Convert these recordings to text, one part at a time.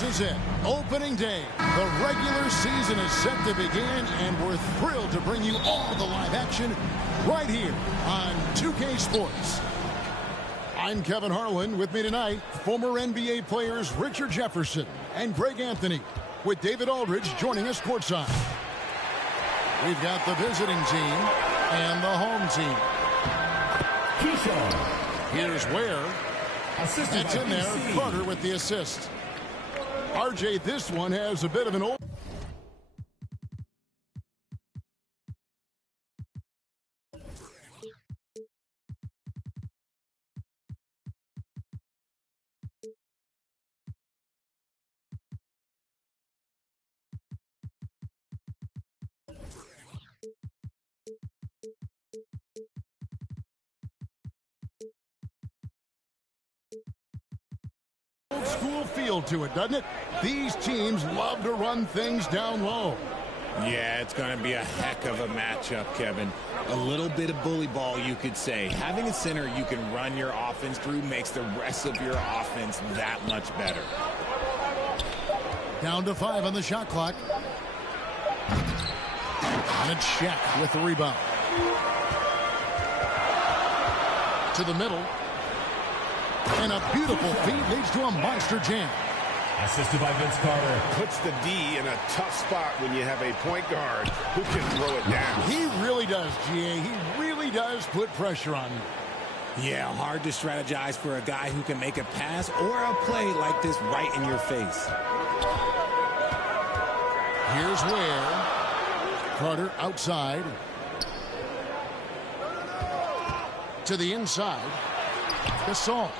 This is it. Opening day. The regular season is set to begin, and we're thrilled to bring you all the live action right here on 2K Sports. I'm Kevin Harlan. With me tonight, former NBA players Richard Jefferson and Greg Anthony, with David Aldridge joining us courtside. We've got the visiting team and the home team. Here's Ware. That's in there. Carter with the assist. RJ, this one has a bit of an old. School feel to it, doesn't it? These teams love to run things down low. Yeah, it's going to be a heck of a matchup, Kevin. A little bit of bully ball, you could say. Having a center you can run your offense through makes the rest of your offense that much better. Down to 5 on the shot clock. And it's Shaq with the rebound. To the middle. And a beautiful feed leads to a monster jam. Assisted by Vince Carter. Puts the D in a tough spot when you have a point guard who can throw it down. He really does, GA. He really does put pressure on you. Yeah, hard to strategize for a guy who can make a pass or a play like this right in your face. Here's Ware. Carter outside. To the inside. Gasol.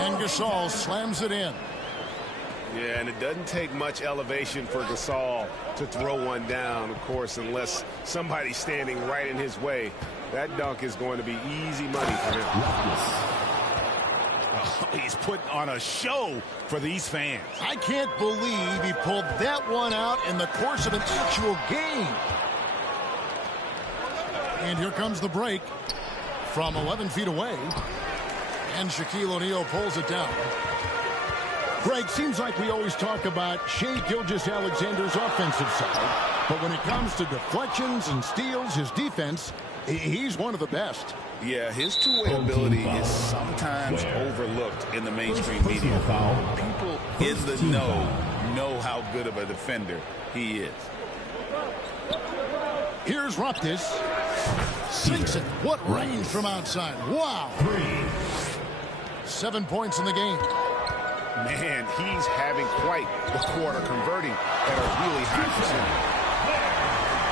And Gasol slams it in. Yeah, and it doesn't take much elevation for Gasol to throw one down, of course, unless somebody's standing right in his way. That dunk is going to be easy money for him. Oh, he's putting on a show for these fans. I can't believe he pulled that one out in the course of an actual game. And here comes the break. From 11 feet away. And Shaquille O'Neal pulls it down. Greg, seems like we always talk about Shai Gilgeous-Alexander's offensive side. But when it comes to deflections and steals, his defense, he's one of the best. Yeah, his two-way ability is sometimes overlooked in the mainstream media. People in the know how good of a defender he is. Here's Raptis. Sinks it. What range from outside. Wow. 7 points in the game. Man, he's having quite the quarter, converting at a really high percentage.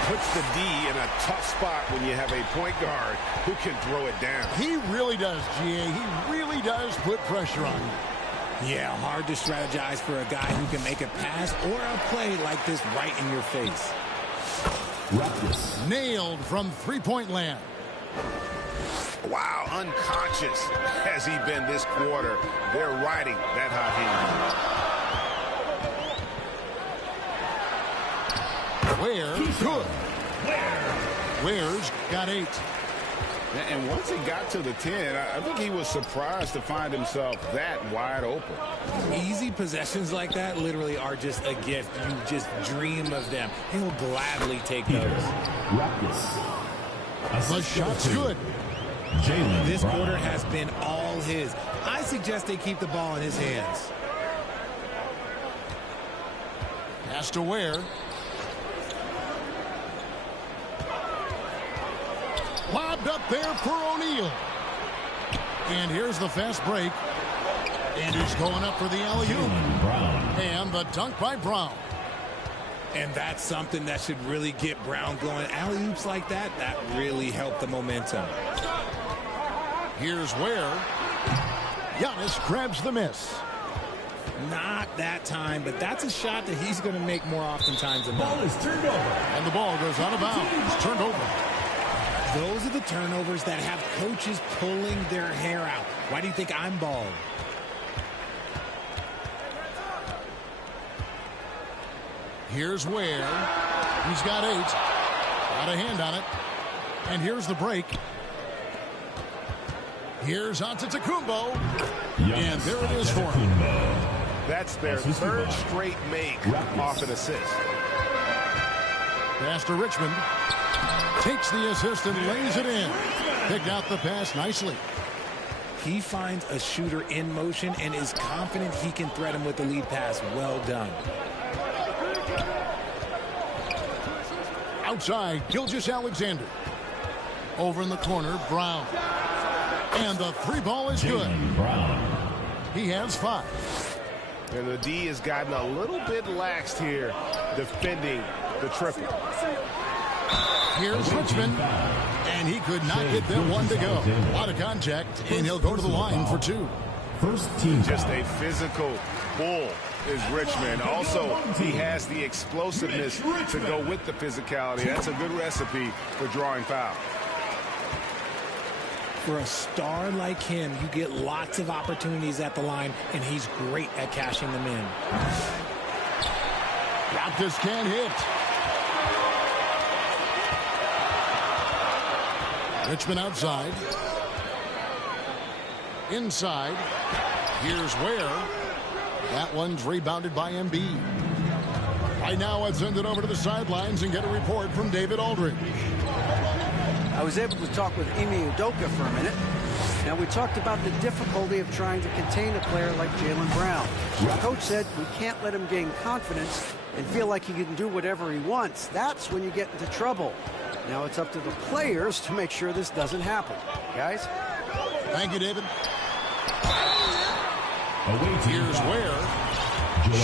Puts the D in a tough spot when you have a point guard who can throw it down. He really does, GA. He really does put pressure on you. Yeah, hard to strategize for a guy who can make a pass or a play like this right in your face. Nailed from three-point land. Wow, unconscious has he been this quarter. They're riding that hot hand. Ware, good. Ware's got 8. And once he got to the 10, I think he was surprised to find himself that wide open. Easy possessions like that literally are just a gift. You just dream of them. He'll gladly take those. The shot's good. This quarter has been all his. I suggest they keep the ball in his hands. Pass to Ware. Lobbed up there for O'Neal. And here's the fast break. And he's going up for the alley-oop. And the dunk by Brown. And that's something that should really get Brown going. Alley-oops like that, that really helped the momentum. Here's Ware. Giannis grabs the miss. Not that time, but that's a shot that he's going to make more oftentimes than not. Ball is turned over. And the ball goes out of bounds. It's turned over. Those are the turnovers that have coaches pulling their hair out. Why do you think I'm bald? Here's Ware. He's got 8. Got a hand on it. And here's the break. Here's Antetokounmpo. And there it is for him. That's their third straight make off an assist. Pass to Richmond. Takes the assist and lays it in. Picked out the pass nicely. He finds a shooter in motion and is confident he can thread him with the lead pass. Well done. Outside, Gilgeous-Alexander. Over in the corner, Brown. And the three ball is good. He has 5. And the D has gotten a little bit laxed here defending the triple. Here's Richmond. And he could not get that one to go. A lot of contact, and he'll go to the line for 2. First team. Just a physical bull is Richmond. Also, he has the explosiveness to go with the physicality. That's a good recipe for drawing foul. For a star like him, you get lots of opportunities at the line, and he's great at cashing them in. Raptors can't hit. Richmond outside. Inside. Here's Ware. That one's rebounded by Embiid. Right now, I'd send it over to the sidelines and get a report from David Aldridge. I was able to talk with Ime Udoka for a minute. Now, we talked about the difficulty of trying to contain a player like Jaylen Brown. The coach said we can't let him gain confidence and feel like he can do whatever he wants. That's when you get into trouble. Now it's up to the players to make sure this doesn't happen. Guys? Thank you, David. Here's Ware.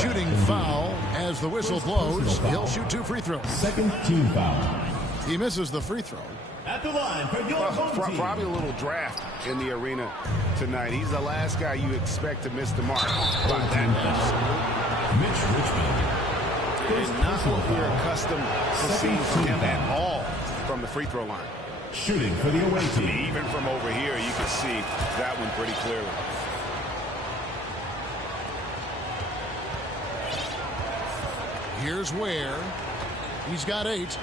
Shooting foul as the whistle blows. He'll shoot 2 free throws. Second team foul. He misses the free throw. At the line for your team. Probably a little draft in the arena tonight. He's the last guy you expect to miss the mark. Mitch Richmond. And not what we're accustomed to seeing from him at all from the free throw line. Shooting for the away team. Even from over here, you can see that one pretty clearly. Here's Ware. He's got 8.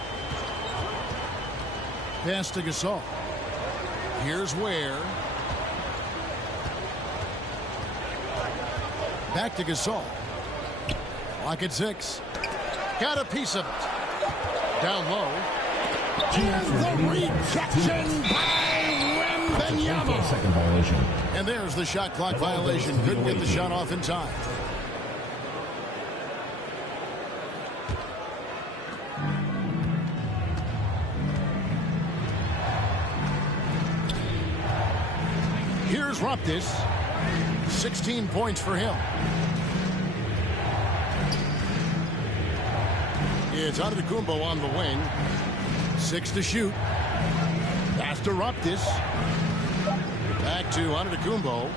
Pass to Gasol. Here's Ware. Back to Gasol. Lock at 6. Got a piece of it. Down low. And the rejection by Wembanyama. Second violation. And there's the shot clock violation. Couldn't get the shot off in time. Here's Raptis. 16 points for him. It's Antetokounmpo on the wing. 6 to shoot. Pass to Raptis. Back to Antetokounmpo.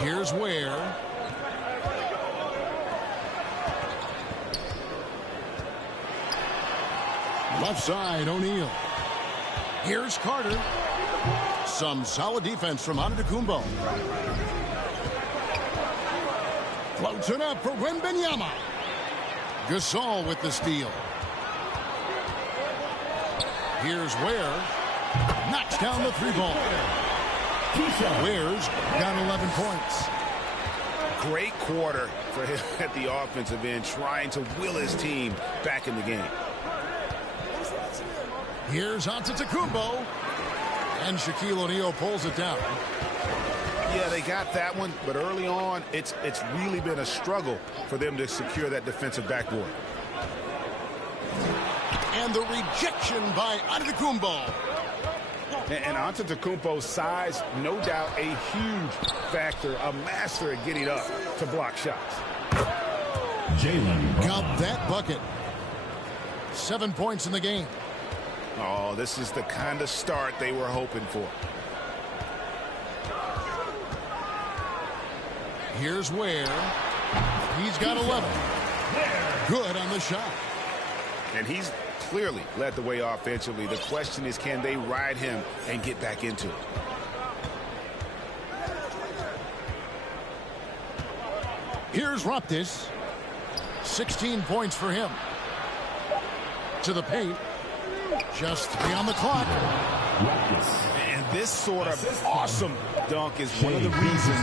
Here's Ware. Left side, O'Neal. Here's Carter. Some solid defense from Antetokounmpo. Floats it up for Wembanyama. Gasol with the steal. Here's Ware. Knocks down the 3-ball. Ware's got 11 points. Great quarter for him at the offensive end, trying to will his team back in the game. Here's Antetokounmpo. And Shaquille O'Neal pulls it down. Yeah, they got that one, but early on, it's really been a struggle for them to secure that defensive backboard. And the rejection by Antetokounmpo. And Antetokounmpo's size, no doubt a huge factor, a master at getting up to block shots. Jaylen Brown. Got that bucket. 7 points in the game. Oh, this is the kind of start they were hoping for. Here's Ware. He's got 11. Good on the shot. And he's clearly led the way offensively. The question is, can they ride him and get back into it? Here's Raptis. 16 points for him. To the paint. Just 3 on the clock. And this sort of awesome dunk is one of the reasons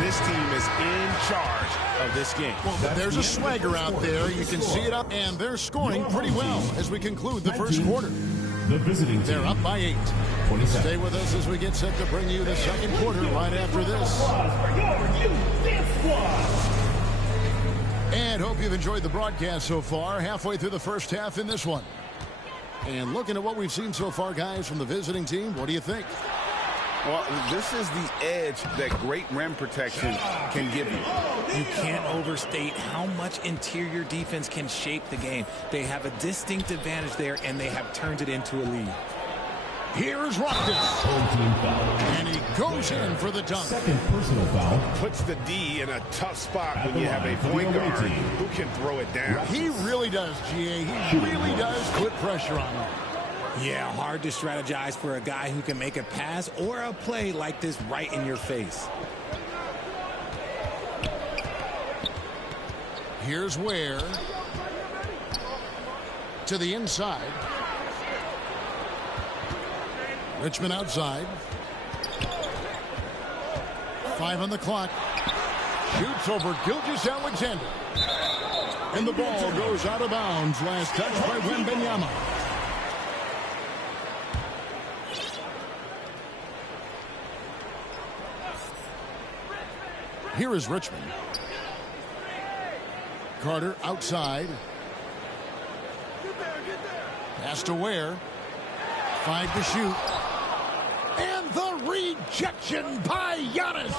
this team is in charge of this game. Well, there's a swagger out there. You can see it up, and they're scoring pretty well as we conclude the first quarter. The visiting team. They're up by 8. 27. Stay with us as we get set to bring you the second quarter right after this. And hope you've enjoyed the broadcast so far. Halfway through the first half in this one. And looking at what we've seen so far, guys, from the visiting team, what do you think? Well, this is the edge that great rim protection can give you. You can't overstate how much interior defense can shape the game. They have a distinct advantage there, and they have turned it into a lead. Here's Rockets. Home team foul. And he goes in for the dunk. Second personal foul. Puts the D in a tough spot when you have a point guard who can throw it down. He really does, GA. He really does put pressure on him. Yeah, hard to strategize for a guy who can make a pass or a play like this right in your face. Here's Ware. To the inside. Richmond outside. 5 on the clock. Shoots over Gilgeous-Alexander. And the ball goes out of bounds. Last touch by Wembanyama. Here is Richmond. Carter outside. Pass to Ware. 5 to shoot. And the rejection by Giannis.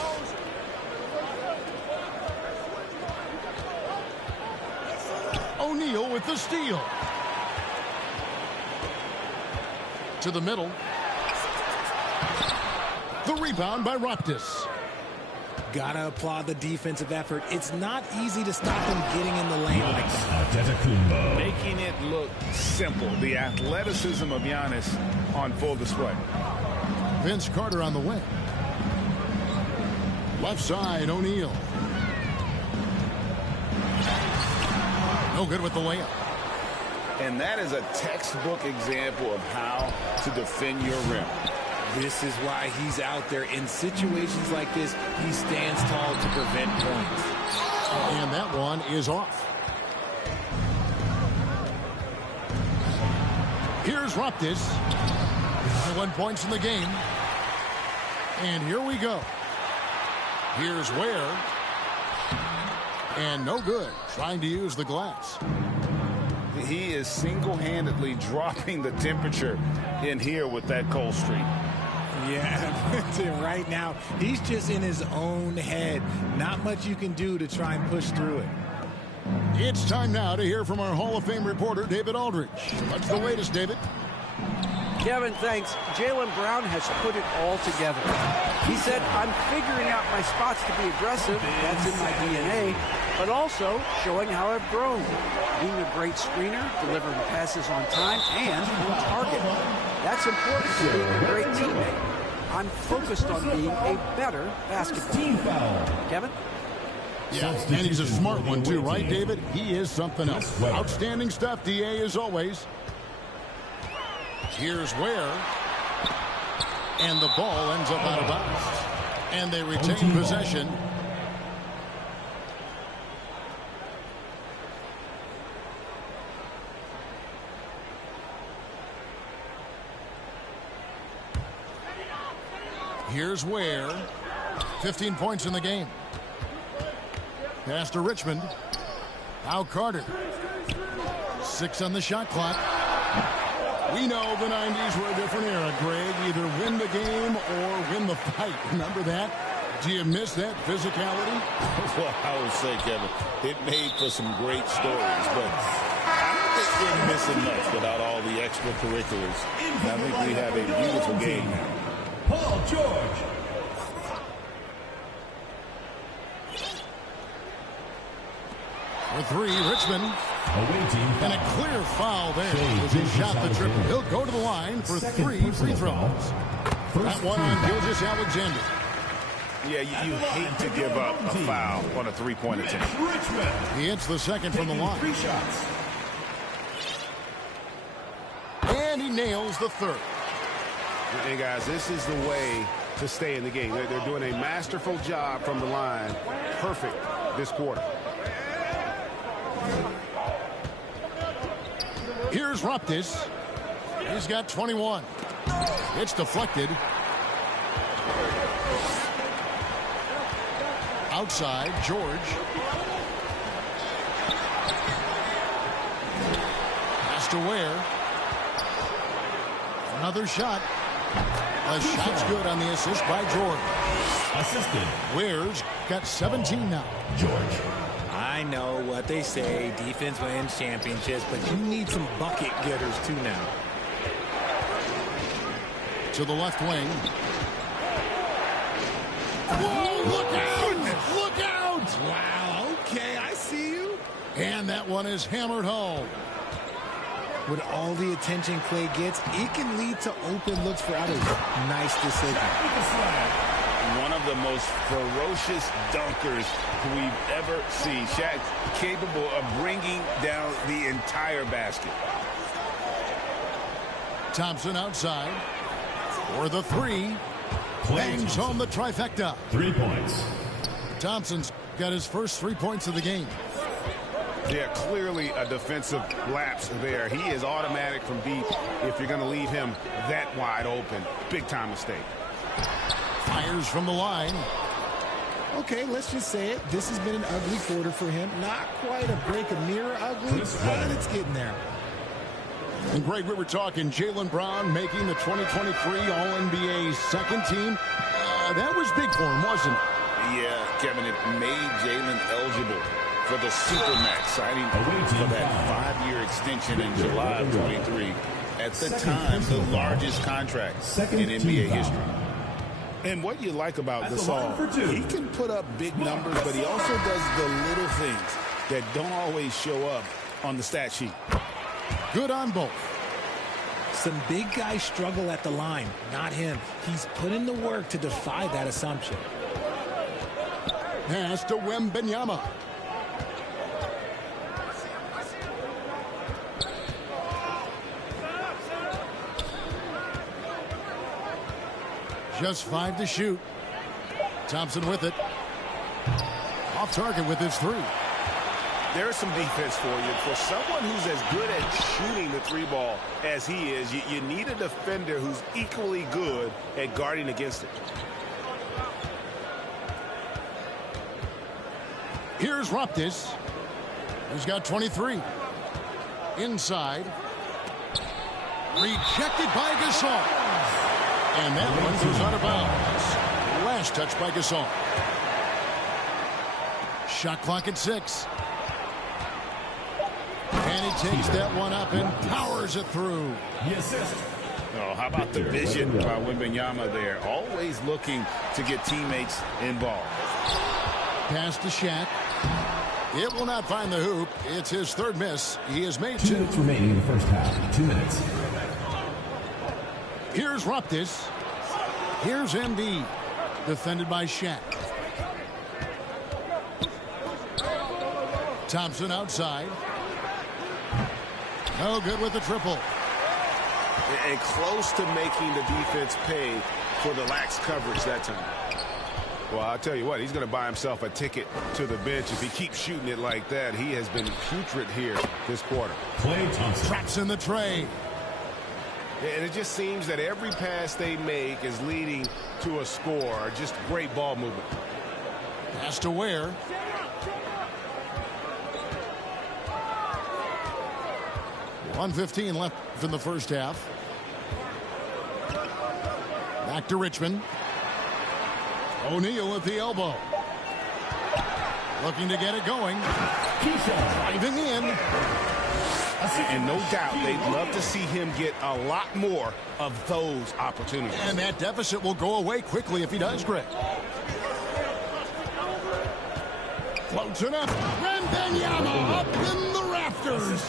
O'Neal with the steal. To the middle. The rebound by Raptis. Gotta applaud the defensive effort. It's not easy to stop them getting in the lane like that. Antetokounmpo. Making it look simple. The athleticism of Giannis on full display. Vince Carter on the wing. Left side, O'Neal. No good with the layup. And that is a textbook example of how to defend your rim. This is why he's out there. In situations like this, he stands tall to prevent points. And that one is off. Here's Raptis. 21 points in the game. And here we go. Here's Ware. And no good. Trying to use the glass. He is single-handedly dropping the temperature in here with that cold streak. Yeah, right now, he's just in his own head. Not much you can do to try and push through it. It's time now to hear from our Hall of Fame reporter, David Aldridge. What's the latest, David? Kevin, thanks. Jaylen Brown has put it all together. He said, I'm figuring out my spots to be aggressive. That's in my DNA. But also showing how I've grown. Being a great screener, delivering passes on time, and on target. That's important to being a great teammate. I'm focused on being a better basketball Team foul. Kevin? Yeah, and he's a smart one too, right, David? He is something else. Outstanding stuff, DA, as always. Here's Ware. And the ball ends up out of bounds. And they retain possession. Here's Ware. 15 points in the game. Pass to Richmond. Now Carter. 6 on the shot clock. We know the 90s were a different era, Greg. Either win the game or win the fight. Remember that? Do you miss that physicality? Well, I would say, Kevin, it made for some great stories, but I don't think we're missing much without all the extracurriculars. I think we have a beautiful game now. Paul George. For 3, Richmond. Away team And a clear foul there as he shot the triple. He'll go to the line for 3 free throws. That one on Gilgeous-Alexander. Yeah, you hate to give up a foul on a three-point attempt. He hits the second from the line. 3 shots. And he nails the third. And guys, this is the way to stay in the game. They're doing a masterful job from the line. Perfect this quarter. Here's Raptis. He's got 21. It's deflected. Outside, George. Pass to Ware. Another shot. The shot's good on the assist by George. Assisted. Ware's got 17 now. George. I know what they say, defense wins championships, but you need some bucket getters too now. To the left wing. Whoa, look out! Look out! Wow, okay, I see you. And that one is hammered home. With all the attention Clay gets, it can lead to open looks for others. Nice decision. One of the most ferocious dunkers we've ever seen. Shaq capable of bringing down the entire basket. Thompson outside for the three. Bangs home the trifecta. 3 points. Thompson's got his first 3 points of the game. Yeah, clearly a defensive lapse there. He is automatic from deep if you're going to leave him that wide open. Big time mistake. Fires from the line. Okay, let's just say it. This has been an ugly quarter for him. Not quite a break a mirror ugly, but it's getting there. And Greg, we were talking Jaylen Brown making the 2023 All-NBA second team. That was big for him, wasn't it? Yeah, Kevin, it made Jaylen eligible for the Supermax, signing for that 5-year extension in July of 23. At the time, the largest contract in NBA history. And what you like about Gasol, he can put up big numbers, but he also does the little things that don't always show up on the stat sheet. Good on both. Some big guys struggle at the line, not him. He's put in the work to defy that assumption. Pass to Wembanyama. Just 5 to shoot. Thompson with it. Off target with his 3. There's some defense for you. For someone who's as good at shooting the 3-ball as he is, you need a defender who's equally good at guarding against it. Here's Raptis. He's got 23. Inside. Rejected by Gasol. And that one goes out of bounds. Last touch by Gasol. Shot clock at 6. And he takes that one up and powers it through. Oh, how about the vision by Wembanyama there? Always looking to get teammates involved. Pass to Shaq. It will not find the hoop. It's his third miss. He has made 2. 2 minutes remaining in the first half. 2 minutes. Here's Raptis. Here's Embiid. Defended by Shaq. Thompson outside. No good with the triple. And close to making the defense pay for the lax coverage that time. Well, I'll tell you what, he's going to buy himself a ticket to the bench if he keeps shooting it like that. He has been putrid here this quarter. Klay Thompson. Traps in the tray. And it just seems that every pass they make is leading to a score. Just great ball movement. Pass to Ware. .115 left in the first half. Back to Richmond. O'Neal at the elbow. Looking to get it going. Driving in. And no doubt they'd love to see him get a lot more of those opportunities. And that deficit will go away quickly if he does, Greg. Floats it up. Wembanyama up in the rafters.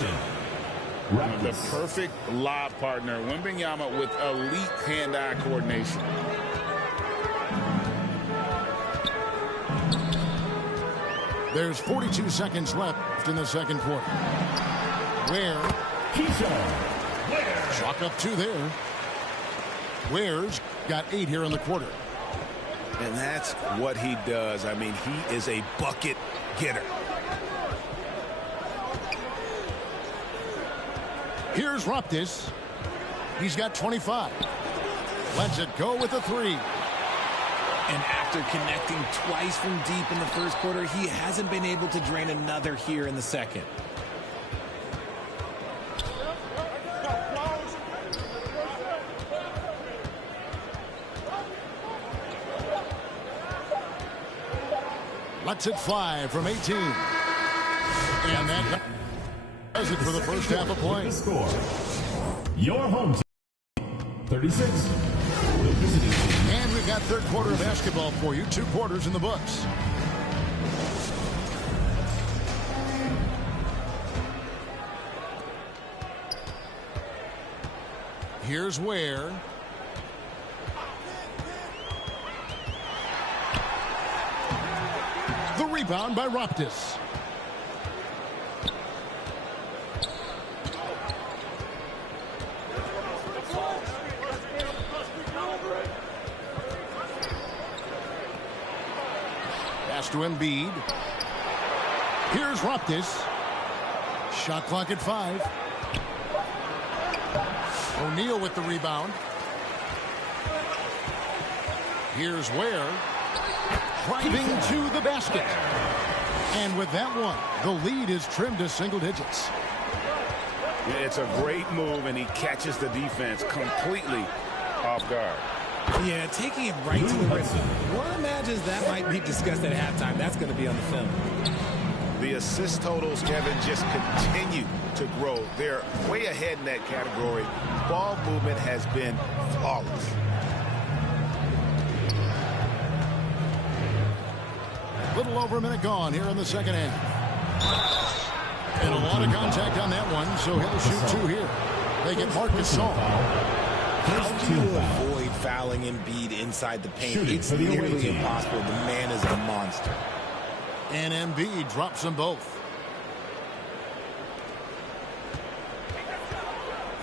The perfect lob partner. Wembanyama with elite hand-eye coordination. There's 42 seconds left in the second quarter. Ware. Chalk up 2 there. Ware's got 8 here in the quarter. And that's what he does. I mean, he is a bucket getter. Here's Raptis. He's got 25. Lets it go with a 3. And after connecting twice from deep in the first quarter, he hasn't been able to drain another here in the second. Lets it fly from 18. And that does it for the first half of play. The score. Your home team, 36. The visiting team. And we've got third quarter of basketball for you. 2 quarters in the books. Here's Ware. The rebound by Raptis. Pass to Embiid. Here's Raptis. Shot clock at 5. O'Neal with the rebound. Here's Ware. Driving to the basket. And with that one, the lead is trimmed to single digits. Yeah, it's a great move, and he catches the defense completely off guard. Yeah, taking it right to the rim. One imagines that might be discussed at halftime. That's going to be on the film. The assist totals, Kevin, just continue to grow. They're way ahead in that category. Ball movement has been flawless. Little over a minute gone here in the second half. And a lot of contact on that one, so he'll shoot 2 here. They get Marcus Gasol. How do you avoid fouling Embiid inside the paint? It's nearly impossible. The man is a monster. And Embiid drops them both.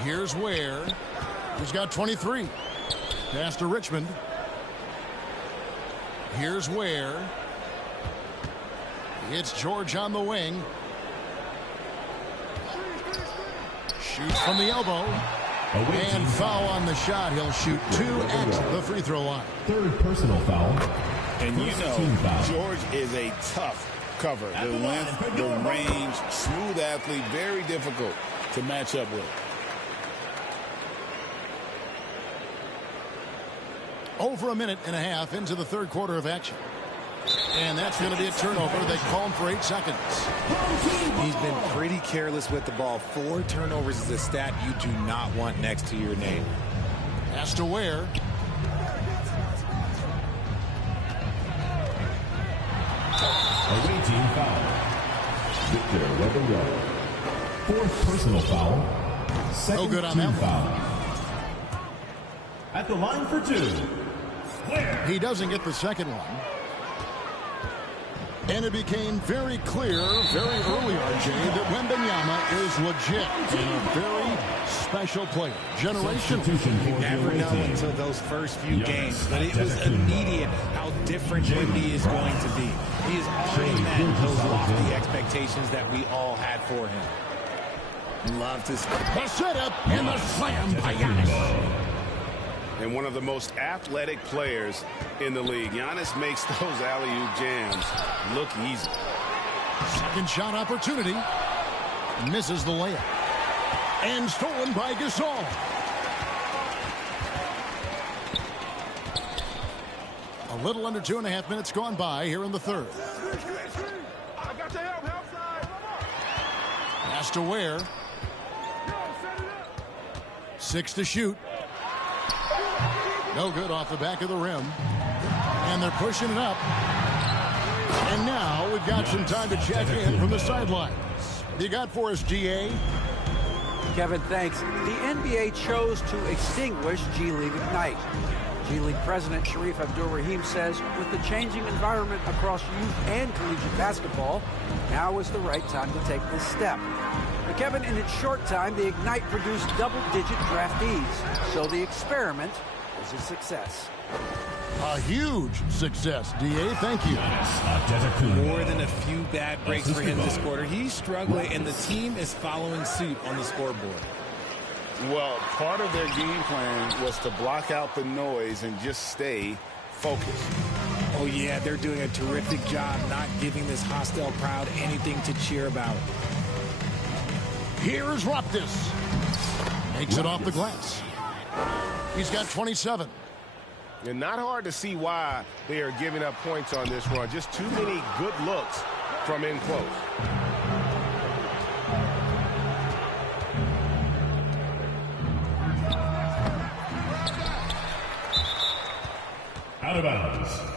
Here's Ware. He's got 23. Pass to Richmond. Here's Ware. It's George on the wing. Shoots from the elbow. And foul on the shot. He'll shoot 2 at the free throw line. Third personal foul. And you know, George is a tough cover. The length, the range, smooth athlete, very difficult to match up with. Over a minute and a half into the third quarter of action. And that's going to be a turnover. They call him for 8 seconds. He's been pretty careless with the ball. 4 turnovers is a stat you do not want next to your name. Pass to Ware. Away team foul. Victor Wembanyama. Fourth personal foul. Second good on team that foul. At the line for 2. Ware. He doesn't get the second one. And it became very clear very early, RJ, that Wembanyama is legit and a very special player. Generational. You never know until those first few games, but it was immediate how different Wemby is going to be. He has already met those lofty expectations that we all had for him. Love to see The setup and the slam by Giannis. And one of the most athletic players in the league. Giannis makes those alley-oop jams look easy. Second shot opportunity. Misses the layup. And stolen by Gasol. A little under 2.5 minutes gone by here in the third. Pass to Ware. 6 to shoot. No good off the back of the rim. And they're pushing it up. And now we've got some time to check in from the sidelines. What do you got for us, GA? Kevin, thanks. The NBA chose to extinguish G League Ignite. G League President Sharif Abdul-Rahim says with the changing environment across youth and collegiate basketball, now is the right time to take this step. Now, Kevin, in its short time, the Ignite produced double-digit draftees. So the experiment was a success. A huge success, D.A. Thank you. More than a few bad breaks for him this quarter. He's struggling, and the team is following suit on the scoreboard. Well, part of their game plan was to block out the noise and just stay focused. Oh, yeah, they're doing a terrific job not giving this hostile crowd anything to cheer about. Here is Raptis. Makes it off the glass. He's got 27. And not hard to see why they are giving up points on this run. Just too many good looks from in close. Out of bounds.